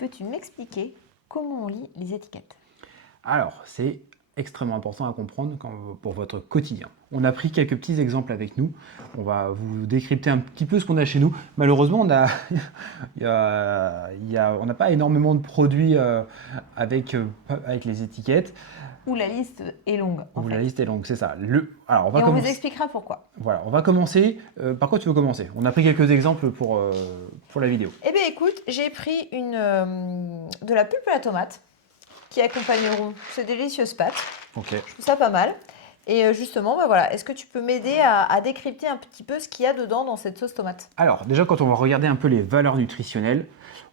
peux-tu m'expliquer comment on lit les étiquettes? Alors, c'est extrêmement important à comprendre pour votre quotidien. On a pris quelques petits exemples avec nous. On va vous décrypter un petit peu ce qu'on a chez nous. Malheureusement, on a, on n'a pas énormément de produits avec les étiquettes. Où la liste est longue, en fait. La liste est longue, c'est ça. Alors, Et on vous expliquera pourquoi. Voilà, on va commencer. Par quoi tu veux commencer? On a pris quelques exemples pour la vidéo. Eh bien, écoute, j'ai pris de la pulpe à la tomate qui accompagneront ces délicieuses pâtes. Ok. Je trouve ça pas mal. Et justement, voilà, est-ce que tu peux m'aider à décrypter un petit peu ce qu'il y a dedans dans cette sauce tomate? Alors, déjà, quand on va regarder un peu les valeurs nutritionnelles,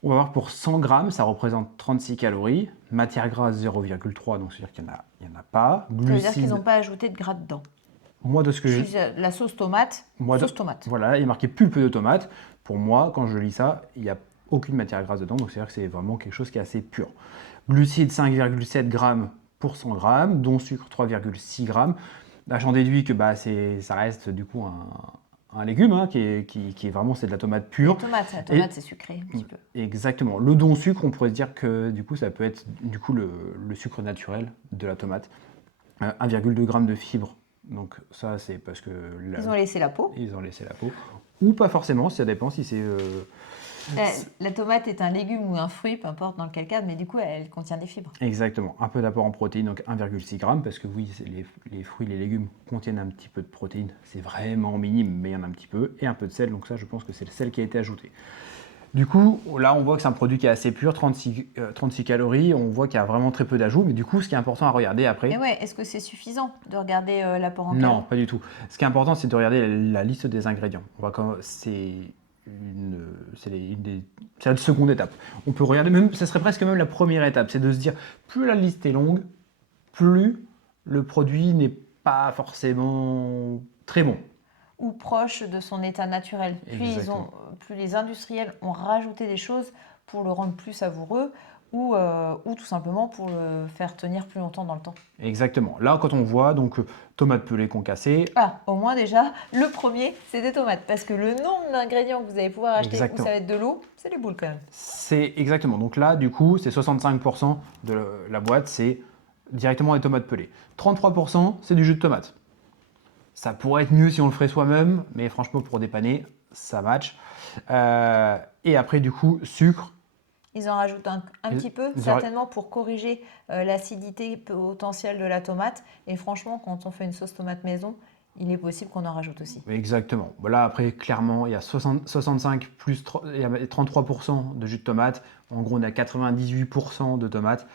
on va voir pour 100 grammes, ça représente 36 calories. Matière grasse 0,3, donc c'est-à-dire qu'il n'y en a pas. Ça veut dire qu'ils n'ont pas ajouté de gras dedans. Moi, de ce que La sauce tomate, sauce tomate. Voilà, il est marqué pulpe de tomate. Pour moi, quand je lis ça, il n'y a aucune matière grasse dedans, donc c'est-à-dire que c'est vraiment quelque chose qui est assez pur. Glucides 5,7 grammes pour 100 grammes, dont sucre 3,6 grammes. Là, j'en déduis que ça reste du coup un légume hein, qui est vraiment c'est de la tomate pure. La tomate c'est sucré un petit peu. Exactement. Le don sucre, on pourrait se dire que du coup ça peut être du coup le sucre naturel de la tomate. 1,2 g de fibres. Donc ça c'est parce que ils ont laissé la peau. Ils ont laissé la peau. Ou pas forcément, ça dépend si c'est. La tomate est un légume ou un fruit, peu importe dans quel cas, mais du coup elle contient des fibres. Exactement, un peu d'apport en protéines, donc 1,6 g, parce que oui, les fruits, les légumes contiennent un petit peu de protéines, c'est vraiment minime, mais il y en a un petit peu, et un peu de sel, donc ça je pense que c'est le sel qui a été ajouté. Du coup, là on voit que c'est un produit qui est assez pur, 36 calories, on voit qu'il y a vraiment très peu d'ajouts, mais du coup ce qui est important à regarder après... Mais ouais, est-ce que c'est suffisant de regarder l'apport en calories? Non, pas du tout. Ce qui est important c'est de regarder la liste des ingrédients. C'est la seconde étape. On peut regarder, même, ça serait presque même la première étape, c'est de se dire, plus la liste est longue, plus le produit n'est pas forcément très bon. Ou proche de son état naturel. Plus les industriels ont rajouté des choses pour le rendre plus savoureux ou tout simplement pour le faire tenir plus longtemps dans le temps. Exactement. Là, quand on voit donc tomates pelées concassées. Ah, au moins déjà, le premier, c'est des tomates. Parce que le nombre d'ingrédients que vous allez pouvoir acheter où ça va être de l'eau, c'est les boules quand même. C'est exactement. Donc là, du coup, c'est 65% de la boîte, c'est directement des tomates pelées. 33%, c'est du jus de tomate. Ça pourrait être mieux si on le ferait soi-même, mais franchement, pour dépanner, ça match. Et après, du coup, sucre. Ils en rajoutent un petit peu, certainement pour corriger l'acidité potentielle de la tomate. Et franchement, quand on fait une sauce tomate maison, il est possible qu'on en rajoute aussi. Exactement. Là, après, clairement, il y a 65 plus 33% de jus de tomate. En gros, on a 98% de tomates.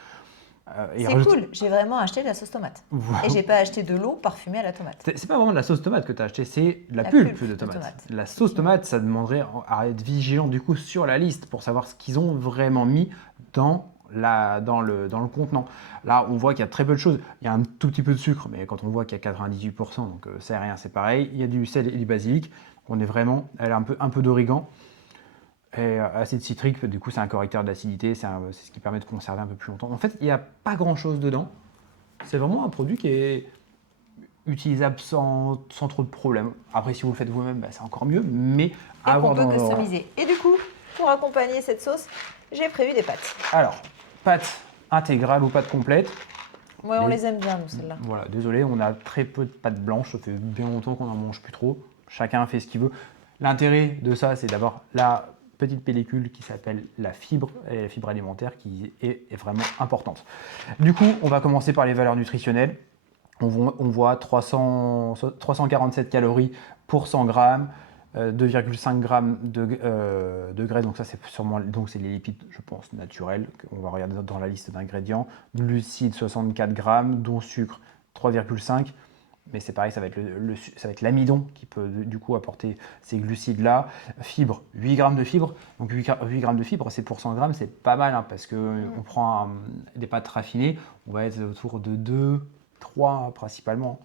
C'est cool, j'ai vraiment acheté de la sauce tomate. Voilà. Et j'ai pas acheté de l'eau parfumée à la tomate. C'est pas vraiment de la sauce tomate que tu as acheté, c'est la pulpe de tomate. La sauce tomate, ça demanderait à être vigilant du coup sur la liste pour savoir ce qu'ils ont vraiment mis dans le contenant. Là, on voit qu'il y a très peu de choses. Il y a un tout petit peu de sucre, mais quand on voit qu'il y a 98%, donc c'est rien, c'est pareil. Il y a du sel et du basilic. On est vraiment, elle a un peu d'origan. Et acide citrique, du coup, c'est un correcteur d'acidité, c'est ce qui permet de conserver un peu plus longtemps. En fait, il n'y a pas grand-chose dedans. C'est vraiment un produit qui est utilisable sans trop de problèmes. Après, si vous le faites vous-même, c'est encore mieux, mais on peut customiser. Et du coup, pour accompagner cette sauce, j'ai prévu des pâtes. Alors, pâtes intégrales ou pâtes complètes. Ouais, on les aime bien, nous, celles-là. Voilà, désolé, on a très peu de pâtes blanches, ça fait bien longtemps qu'on n'en mange plus trop. Chacun fait ce qu'il veut. L'intérêt de ça, c'est d'avoir la petite pellicule qui s'appelle la fibre alimentaire qui est vraiment importante. Du coup, on va commencer par les valeurs nutritionnelles. On voit 347 calories pour 100 grammes, 2,5 grammes de graisse, donc ça c'est sûrement c'est les lipides, je pense, naturels. On va regarder dans la liste d'ingrédients. Glucides 64 grammes, dont sucre 3,5. Mais c'est pareil, ça va être l'amidon qui peut du coup apporter ces glucides-là. Fibres, 8 grammes de fibres. Donc 8 grammes de fibres, c'est pour 100 grammes, c'est pas mal hein, parce qu'on prend des pâtes raffinées, on va être autour de 2, 3 principalement.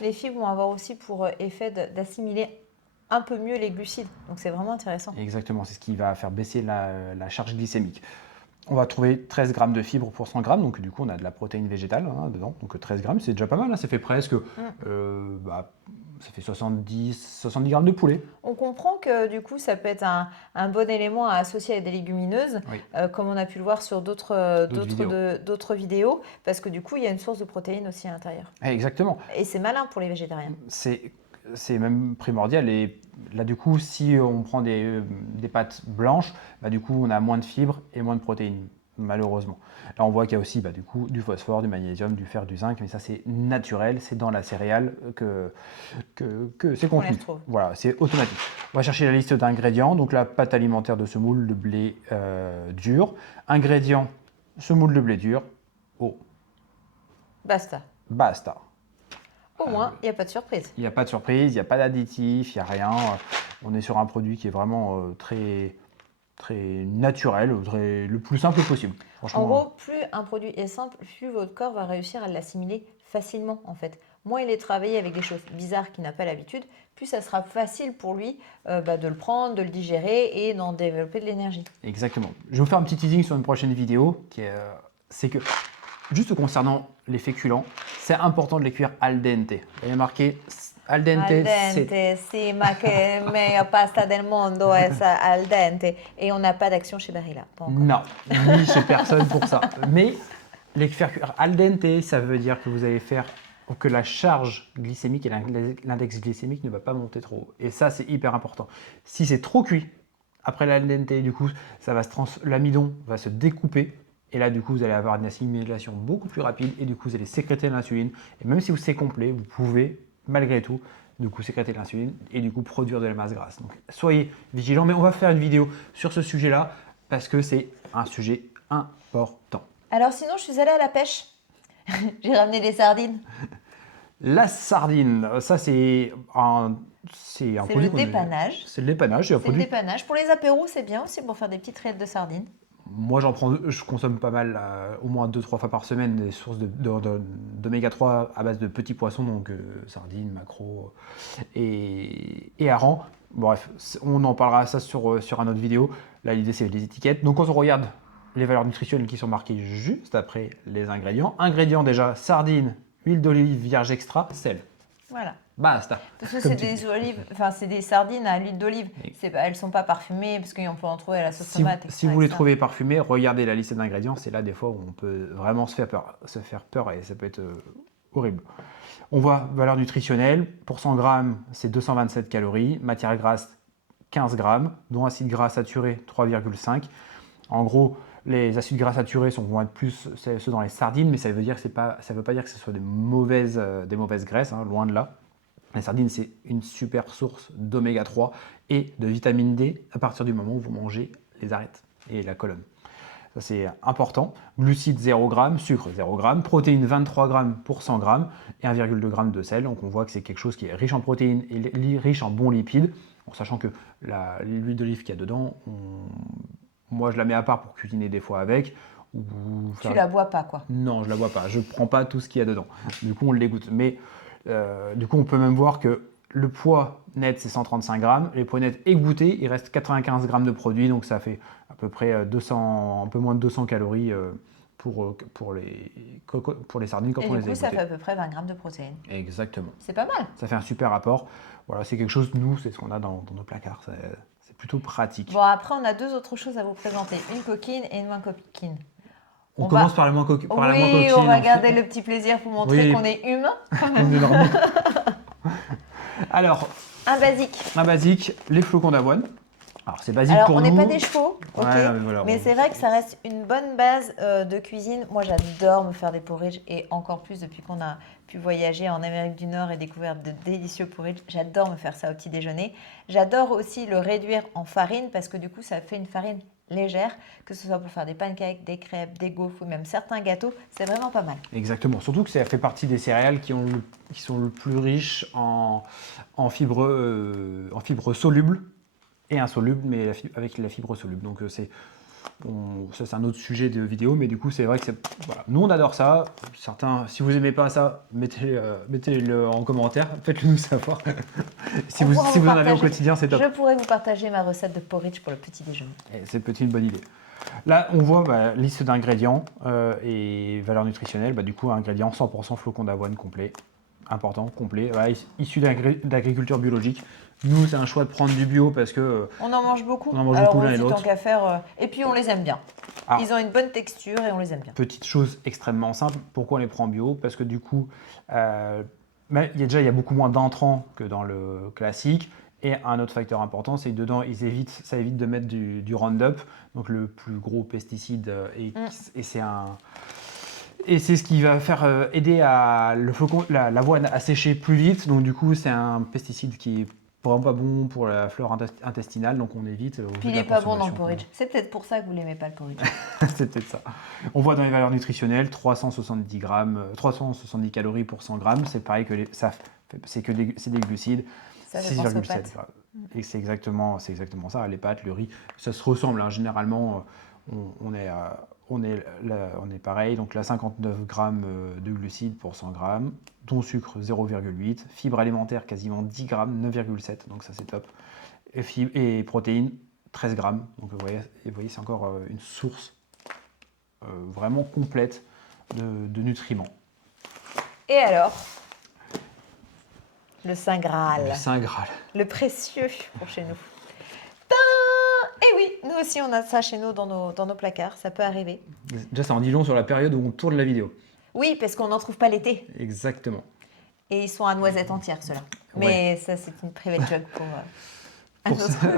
Les fibres vont avoir aussi pour effet d'assimiler un peu mieux les glucides. Donc c'est vraiment intéressant. Exactement, c'est ce qui va faire baisser la charge glycémique. On va trouver 13 grammes de fibres pour 100 grammes, donc du coup on a de la protéine végétale dedans, donc 13 grammes c'est déjà pas mal, hein, ça fait presque ça fait 70 grammes de poulet. On comprend que du coup, ça peut être un bon élément à associer avec des légumineuses, Oui. comme on a pu le voir sur d'autres vidéos, parce que du coup, il y a une source de protéines aussi à l'intérieur. Exactement. Et c'est malin pour les végétariens. C'est même primordial. Et là, du coup, si on prend des pâtes blanches, bah, du coup, on a moins de fibres et moins de protéines, malheureusement. Là, on voit qu'il y a aussi du coup, du phosphore, du magnésium, du fer, du zinc, mais ça, c'est naturel, c'est dans la céréale que c'est On les contenu. retrouve. Voilà, c'est automatique. On va chercher la liste d'ingrédients. Donc, la pâte alimentaire de semoule de blé dur. Ingrédients, semoule de blé dur. Oh, Basta. basta. Au moins, il n'y a pas de surprise. Il n'y a pas de surprise, il n'y a pas d'additif, il n'y a rien. On est sur un produit qui est vraiment très, très naturel, le plus simple possible. En gros, plus un produit est simple, plus votre corps va réussir à l'assimiler facilement en fait. Moins il est travaillé avec des choses bizarres qu'il n'a pas l'habitude, plus ça sera facile pour lui de le prendre, de le digérer et d'en développer de l'énergie. Exactement. Je vais vous faire un petit teasing sur une prochaine vidéo, c'est que, juste concernant les féculents, c'est important de les cuire al dente. Il y a marqué al dente, Al dente, sì, ma che meilleure pasta del mondo è al dente. Et on n'a pas d'action chez Barilla, pas encore. Non, ni chez personne pour ça. Mais les faire cuire al dente, ça veut dire que vous allez faire que la charge glycémique et l'index glycémique ne va pas monter trop haut. Et ça, c'est hyper important. Si c'est trop cuit, après l'al dente, du coup, l'amidon va se découper. Et là, du coup, vous allez avoir une assimilation beaucoup plus rapide. Et du coup, vous allez sécréter l'insuline. Et même si c'est complet, vous pouvez, malgré tout, du coup, sécréter l'insuline et du coup, produire de la masse grasse. Donc, soyez vigilants. Mais on va faire une vidéo sur ce sujet-là parce que c'est un sujet important. Alors sinon, je suis allée à la pêche. J'ai ramené des sardines. La sardine, ça c'est un produit. Le dépannage. C'est le dépannage. C'est le dépannage. Pour les apéros, c'est bien aussi pour faire des petites rillettes de sardines. Moi, je consomme pas mal, au moins 2-3 fois par semaine, des sources d'oméga 3 à base de petits poissons, donc sardines, maquereaux et harengs. Bref, on en parlera ça sur une autre vidéo. Là, l'idée, c'est les étiquettes. Donc, quand on regarde les valeurs nutritionnelles qui sont marquées juste après les ingrédients. Ingrédients déjà, sardines, huile d'olive vierge extra, sel. Voilà. Basta. Parce que c'est des olives, enfin c'est des sardines à l'huile d'olive. Elles ne sont pas parfumées parce qu'on peut en trouver à la sauce tomate. Si vous les trouvez parfumées, regardez la liste d'ingrédients. C'est là des fois où on peut vraiment se faire peur et ça peut être horrible. On voit valeur nutritionnelle. Pour 100 grammes, c'est 227 calories. Matière grasse, 15 grammes. Dont acide gras saturé, 3,5. En gros, les acides gras saturés vont être plus ceux dans les sardines, mais ça veut pas dire que ce soit des mauvaises graisses, hein, loin de là. Les sardines, c'est une super source d'oméga 3 et de vitamine D à partir du moment où vous mangez les arêtes et la colonne. Ça, c'est important. Glucides 0 g, sucre 0 g, protéines 23 g pour 100 g et 1,2 g de sel. Donc on voit que c'est quelque chose qui est riche en protéines et riche en bons lipides, en sachant que l'huile d'olive qu'il y a dedans, moi je la mets à part pour cuisiner des fois avec. Tu la bois pas quoi? Non, je la bois pas. Je prends pas tout ce qu'il y a dedans. Du coup, on l'égoutte. Mais du coup, on peut même voir que le poids net, c'est 135 grammes. Les poids nets égouttés, il reste 95 grammes de produit. Donc, ça fait à peu près un peu moins de 200 calories pour les sardines quand on les égoutte. Et du coup, ça fait à peu près 20 grammes de protéines. Exactement. C'est pas mal. Ça fait un super apport. Voilà, c'est quelque chose, nous, c'est ce qu'on a dans nos placards. C'est plutôt pratique. Bon, après, on a deux autres choses à vous présenter. Une coquine et une moins coquine. On commence par la moins coquine. Oui, on va garder le petit plaisir pour montrer qu'on est humain. On est normal. Alors, un basique, les flocons d'avoine. Alors, c'est basique Alors, pour on nous. n'est pas des chevaux, ok. Ouais, non, mais voilà, mais c'est vrai que ça reste une bonne base de cuisine. Moi, j'adore me faire des porridge et encore plus depuis qu'on a pu voyager en Amérique du Nord et découvrir de délicieux porridge. J'adore me faire ça au petit déjeuner. J'adore aussi le réduire en farine parce que du coup, ça fait une farine légère, que ce soit pour faire des pancakes, des crêpes, des gaufres ou même certains gâteaux. C'est vraiment pas mal. Exactement. Surtout que ça fait partie des céréales qui sont le plus riches en fibres solubles et insolubles, mais avec la fibre soluble. Donc ça c'est un autre sujet de vidéo, mais du coup c'est vrai que voilà. Nous on adore ça. Certains, si vous n'aimez pas ça, mettez-le en commentaire, faites-le nous savoir. si vous en avez au quotidien, c'est top. Je pourrais vous partager ma recette de porridge pour le petit déjeuner. C'est peut-être une bonne idée. Là on voit liste d'ingrédients et valeurs nutritionnelles. Du coup ingrédients 100% flocons d'avoine complet. important, complet, voilà, issu d'agriculture biologique. Nous, c'est un choix de prendre du bio parce que On en mange beaucoup. on en mange Alors beaucoup on l'un et se dit tant l'autre. qu'à faire. Et puis on les aime bien. Ah. Ils ont une bonne texture et on les aime bien. Petite chose extrêmement simple, pourquoi on les prend bio? Parce que du coup, mais il y a beaucoup moins d'intrants que dans le classique. Et un autre facteur important, c'est que dedans, ça évite de mettre du Roundup, donc le plus gros pesticide. Et c'est ce qui va faire aider l'avoine à sécher plus vite. Donc du coup, c'est un pesticide qui est vraiment pas bon pour la flore intestinale, donc on évite. Puis il n'est pas bon dans le porridge. C'est peut-être pour ça que vous l'aimez pas le porridge. C'est peut-être ça. On voit dans les valeurs nutritionnelles 370 grammes, 370 calories pour 100 grammes. C'est pareil que c'est des glucides. Ça fait penser aux 6,7 pâtes. grammes. Et c'est exactement ça. Les pâtes, le riz, ça se ressemble. Hein. Généralement, on est pareil. Donc là, 59 grammes de glucides pour 100 grammes, dont sucre 0,8, fibres alimentaires quasiment 10 grammes, 9,7. Donc ça, c'est top. Et protéines 13 grammes. Donc vous voyez c'est encore une source vraiment complète de nutriments. Et alors, le Saint Graal. Le Saint Graal. Le précieux pour chez nous. Et oui, nous aussi on a ça chez nous dans nos placards, ça peut arriver. Déjà, ça en dit long sur la période où on tourne la vidéo. Oui, parce qu'on n'en trouve pas l'été. Exactement. Et ils sont à noisettes entières, ceux-là. Ouais. Mais ça, c'est une private joke pour un Pour autre. ça.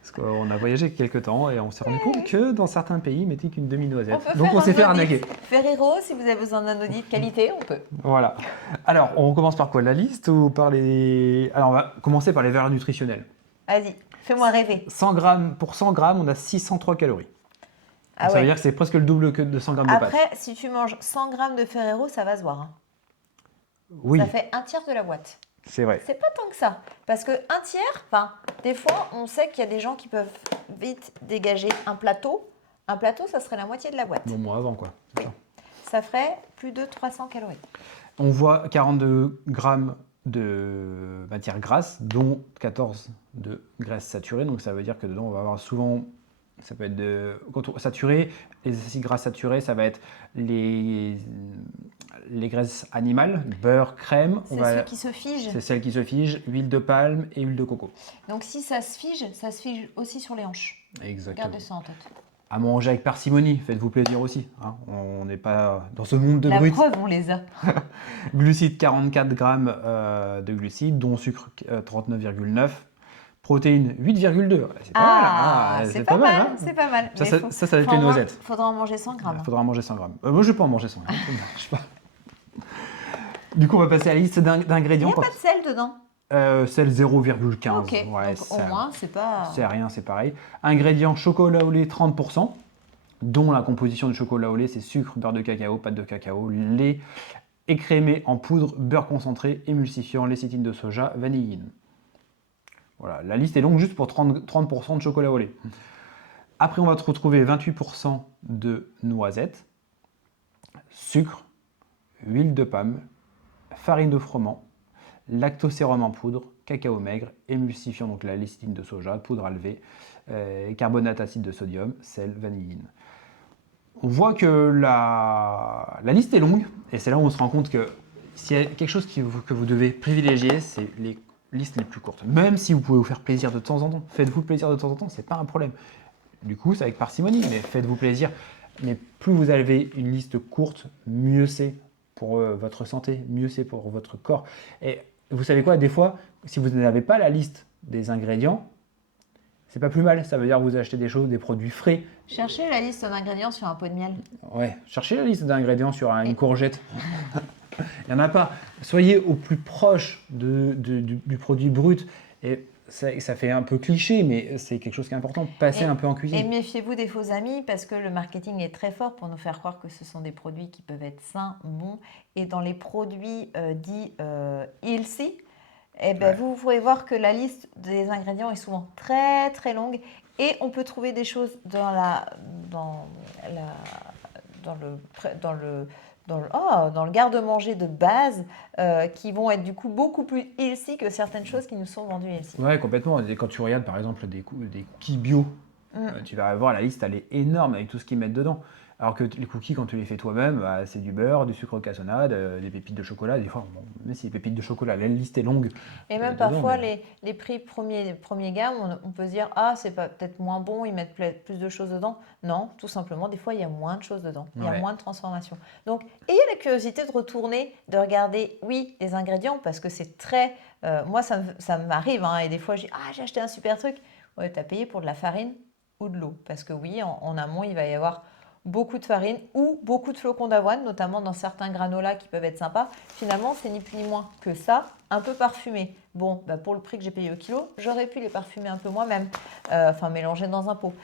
Parce qu'on a voyagé quelques temps et on s'est rendu compte que dans certains pays, ils mettaient qu'une demi-noisette. Donc faire on s'est un fait audit. arnaquer. Ferrero, si vous avez besoin d'un audit de qualité, on peut. Voilà. Alors, on commence par quoi? La liste ou par les... Alors, on va commencer par les valeurs nutritionnelles. Vas-y, fais-moi rêver. 100 grammes, pour 100 grammes, on a 603 calories. Ah Ça veut ouais. dire que c'est presque le double que de 100 grammes de pâtes. Après, si tu manges 100 grammes de Ferrero, ça va se voir. Hein. Oui, Ça fait un tiers de la boîte. c'est vrai. C'est pas tant que ça. Parce que un tiers, enfin, des fois, on sait qu'il y a des gens qui peuvent vite dégager un plateau. Un plateau, ça serait la moitié de la boîte. Bon, moi avant, quoi. C'est ça. Ça ferait plus de 300 calories. On voit 42 grammes de matière grasse, dont 14 de graisse saturée. Donc ça veut dire que dedans, on va avoir souvent, ça peut être saturé. Les acides gras saturés, ça va être les graisses animales, beurre, crème. C'est ceux qui se figent. C'est celles qui se figent, huile de palme et huile de coco. Donc si ça se fige aussi sur les hanches. Exactement. Gardez ça en tête. À manger avec parcimonie, faites-vous plaisir aussi. Hein. On n'est pas dans ce monde de La brut. preuve, on les a. Glucides, 44 grammes de glucides, dont sucre 39,9. Protéines, 8,2. C'est pas mal. Hein. C'est pas mal. hein. C'est pas mal. Ça, Mais ça va être les noisettes. Faudra en manger 100 grammes. Il faudra en manger 100 grammes. Moi, je ne vais pas en manger 100 grammes. Je sais pas. Du coup, on va passer à la liste Il n'y d'ingrédients. a pas de sel dedans. Sel 0,15. Ok, Ouais, donc au moins, c'est pas... c'est rien, c'est pareil. Ingrédients chocolat au lait 30%, dont la composition du chocolat au lait, c'est sucre, beurre de cacao, pâte de cacao, lait écrémé en poudre, beurre concentré, émulsifiant, lécithine de soja, vanilline. Voilà, la liste est longue juste pour 30% de chocolat au lait. Après, on va retrouver 28% de noisettes, sucre, huile de palme, farine de froment, lactosérum en poudre, cacao maigre, émulsifiant, donc la lécithine de soja, poudre à lever, carbonate acide de sodium, sel, vanilline. On voit que la liste est longue, et c'est là où on se rend compte que s'il y a quelque chose que vous devez privilégier, c'est les listes les plus courtes. Même si vous pouvez vous faire plaisir de temps en temps, faites-vous plaisir de temps en temps, c'est pas un problème. Du coup, c'est avec parcimonie, mais faites-vous plaisir. Mais plus vous avez une liste courte, mieux c'est pour votre santé, mieux c'est pour votre corps. Et vous savez quoi, des fois, si vous n'avez pas la liste des ingrédients, c'est pas plus mal. Ça veut dire que vous achetez des choses, des produits frais. Cherchez la liste d'ingrédients sur un pot de miel. Ouais, cherchez la liste d'ingrédients sur une courgette. Il n'y en a pas. Soyez au plus proche du produit brut. Et ça fait un peu cliché, mais c'est quelque chose qui est important. Passez un peu en cuisine. Et méfiez-vous des faux amis parce que le marketing est très fort pour nous faire croire que ce sont des produits qui peuvent être sains, bons. Et dans les produits dits healthy, eh ben, vous pouvez voir que la liste des ingrédients est souvent très très longue et on peut trouver des choses dans le garde-manger de base qui vont être du coup beaucoup plus healthy que certaines choses qui nous sont vendues healthy. Ouais, complètement. Et quand tu regardes par exemple des cookies bio, tu vas voir la liste, elle est énorme avec tout ce qu'ils mettent dedans. Alors que les cookies, quand tu les fais toi-même, bah, c'est du beurre, du sucre cassonade, des pépites de chocolat. Des fois, bon, même si les pépites de chocolat, la liste est longue. Et même dedans, parfois, mais- les prix premier gamme, on peut se dire, ah, c'est peut-être moins bon, ils mettent plus de choses dedans. Non, tout simplement, des fois, il y a moins de choses dedans. Il y a Ouais. moins de transformation. Donc, ayez la curiosité de retourner, de regarder, oui, les ingrédients, parce que c'est très... moi, ça m'arrive, hein, et des fois, je dis, ah, j'ai acheté un super truc. Ouais, tu as payé pour de la farine ou de l'eau. Parce que oui, en amont, il va y avoir beaucoup de farine ou beaucoup de flocons d'avoine, notamment dans certains granolas qui peuvent être sympas. Finalement, c'est ni plus ni moins que ça, un peu parfumé. Bon, bah pour le prix que j'ai payé au kilo, j'aurais pu les parfumer un peu moi-même, enfin mélanger dans un pot.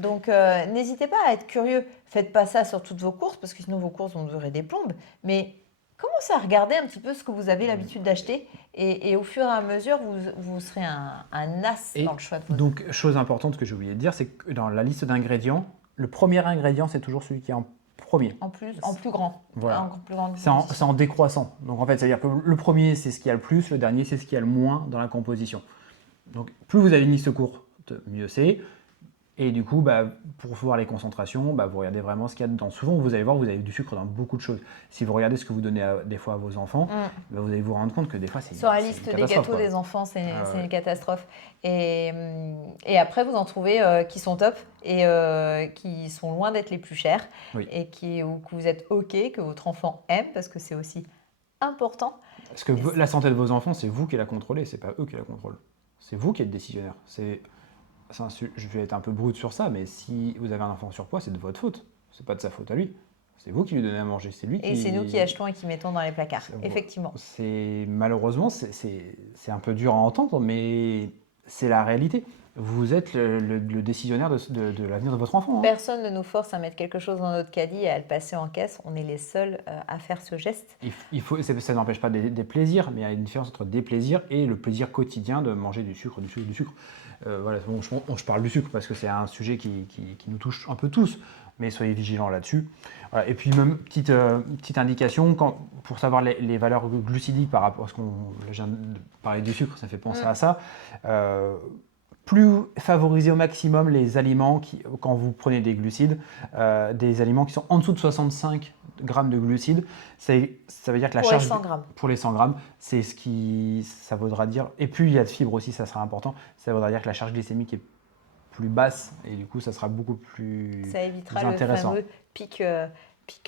Donc, n'hésitez pas à être curieux. Faites pas ça sur toutes vos courses, parce que sinon vos courses vont durer des plombes. Mais commencez à regarder un petit peu ce que vous avez l'habitude d'acheter. Et au fur et à mesure, vous serez un as Et dans le choix de vos donc, chose importante que j'ai oublié de dire, c'est que dans la liste d'ingrédients, le premier ingrédient, c'est toujours celui qui est en premier. en plus grand. Voilà. En plus grande C'est en composition. décroissant. Donc en fait, c'est-à-dire que le premier, c'est ce qui a le plus, le dernier, c'est ce qui a le moins dans la composition. Donc plus vous avez une liste courte, mieux c'est. Et du coup, bah, pour voir les concentrations, bah, vous regardez vraiment ce qu'il y a dedans. Souvent, vous allez voir, vous avez du sucre dans beaucoup de choses. Si vous regardez ce que vous donnez des fois à vos enfants, bah, vous allez vous rendre compte que des fois, c'est Sur la c'est liste une des catastrophe, gâteaux quoi. des enfants, c'est Ouais. une catastrophe. Et après, vous en trouvez qui sont top et qui sont loin d'être les plus chers Oui. et que vous êtes OK, que votre enfant aime, parce que c'est aussi important. Parce que la santé de vos enfants, c'est vous qui la contrôlez, c'est pas eux qui la contrôlent. C'est vous qui êtes décisionnaire. Je vais être un peu brut sur ça, mais si vous avez un enfant en surpoids, c'est de votre faute. C'est pas de sa faute à lui. C'est vous qui lui donnez à manger. C'est lui Et qui. c'est nous qui achetons et qui mettons dans les placards, C'est- effectivement. Malheureusement, c'est un peu dur à entendre, mais c'est la réalité. Vous êtes le décisionnaire de l'avenir de votre enfant. Hein. Personne ne nous force à mettre quelque chose dans notre caddie et à le passer en caisse. On est les seuls à faire ce geste. Ça n'empêche pas des plaisirs, mais il y a une différence entre des plaisirs et le plaisir quotidien de manger du sucre, du sucre, du sucre. Voilà, bon, je parle du sucre parce que c'est un sujet qui nous touche un peu tous, mais soyez vigilants là-dessus. Voilà, et puis même petite indication, pour savoir les valeurs glucidiques par rapport à ce qu'on là, je viens de parler du sucre, ça fait penser à ça. Plus favoriser au maximum les aliments quand vous prenez des glucides, des aliments qui sont en dessous de 65 grammes de glucides, ça veut dire que la Pour charge les 100 grammes. pour les 100 grammes, c'est ce qui ça voudra dire. Et puis il y a de fibres aussi, ça sera important. Ça voudra dire que la charge glycémique est plus basse et du coup ça sera beaucoup plus Ça évitera le intéressant. fameux pic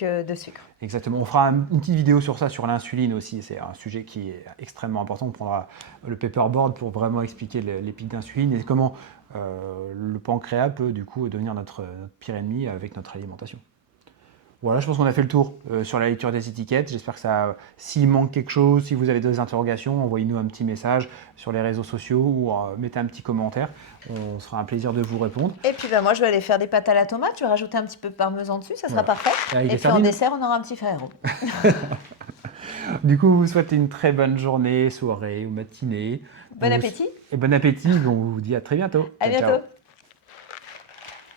de sucre. Exactement. On fera une petite vidéo sur ça, sur l'insuline aussi. C'est un sujet qui est extrêmement important. On prendra le paperboard pour vraiment expliquer les pics d'insuline et comment le pancréas peut du coup devenir notre pire ennemi avec notre alimentation. Voilà, je pense qu'on a fait le tour sur la lecture des étiquettes. J'espère que s'il manque quelque chose, si vous avez des interrogations, envoyez-nous un petit message sur les réseaux sociaux ou mettez un petit commentaire. On sera un plaisir de vous répondre. Et puis moi, je vais aller faire des pâtes à la tomate. Je vais rajouter un petit peu de parmesan dessus, ça sera Voilà. parfait. Avec Et des puis en sardines. dessert, on aura un petit frérot. Du coup, vous souhaitez une très bonne journée, soirée ou matinée. Bon appétit. Et bon appétit. On vous dit à très bientôt. À Ciao, ciao. bientôt.